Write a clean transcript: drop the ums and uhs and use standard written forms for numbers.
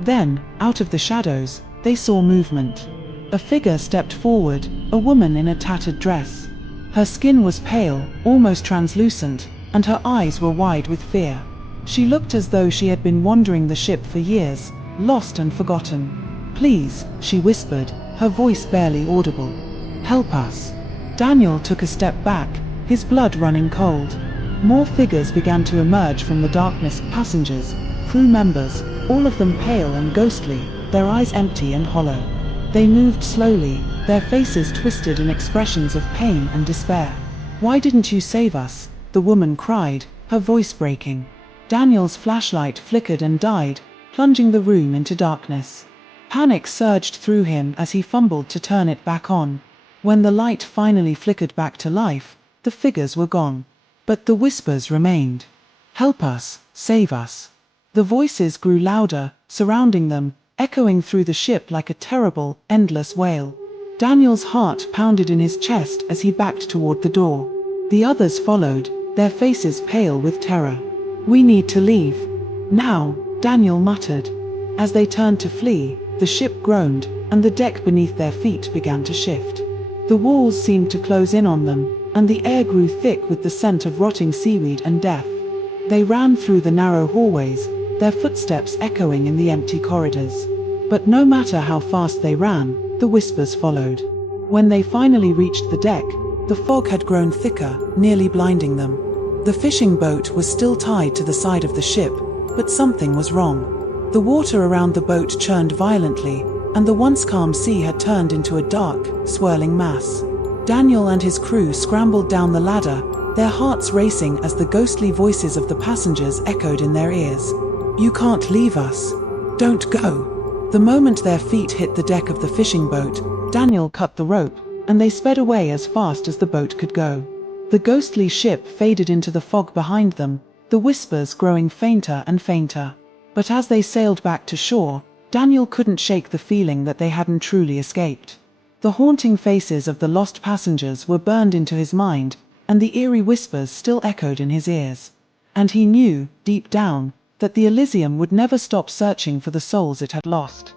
Then, out of the shadows, they saw movement. A figure stepped forward, a woman in a tattered dress. Her skin was pale, almost translucent, and her eyes were wide with fear. She looked as though she had been wandering the ship for years, lost and forgotten. "Please," she whispered, her voice barely audible. "Help us." Daniel took a step back, his blood running cold. More figures began to emerge from the darkness, passengers, crew members, all of them pale and ghostly, their eyes empty and hollow. They moved slowly, their faces twisted in expressions of pain and despair. "Why didn't you save us?" the woman cried, her voice breaking. Daniel's flashlight flickered and died, plunging the room into darkness. Panic surged through him as he fumbled to turn it back on. When the light finally flickered back to life, the figures were gone. But the whispers remained. "Help us, save us." The voices grew louder, surrounding them, echoing through the ship like a terrible, endless wail. Daniel's heart pounded in his chest as he backed toward the door. The others followed, their faces pale with terror. "We need to leave. Now," Daniel muttered. As they turned to flee, the ship groaned, and the deck beneath their feet began to shift. The walls seemed to close in on them, and the air grew thick with the scent of rotting seaweed and death. They ran through the narrow hallways, their footsteps echoing in the empty corridors. But no matter how fast they ran, the whispers followed. When they finally reached the deck, the fog had grown thicker, nearly blinding them. The fishing boat was still tied to the side of the ship, but something was wrong. The water around the boat churned violently, and the once calm sea had turned into a dark, swirling mass. Daniel and his crew scrambled down the ladder, their hearts racing as the ghostly voices of the passengers echoed in their ears. "You can't leave us. Don't go." The moment their feet hit the deck of the fishing boat, Daniel cut the rope, and they sped away as fast as the boat could go. The ghostly ship faded into the fog behind them, the whispers growing fainter and fainter. But as they sailed back to shore, Daniel couldn't shake the feeling that they hadn't truly escaped. The haunting faces of the lost passengers were burned into his mind, and the eerie whispers still echoed in his ears. And he knew, deep down, that the Elysium would never stop searching for the souls it had lost.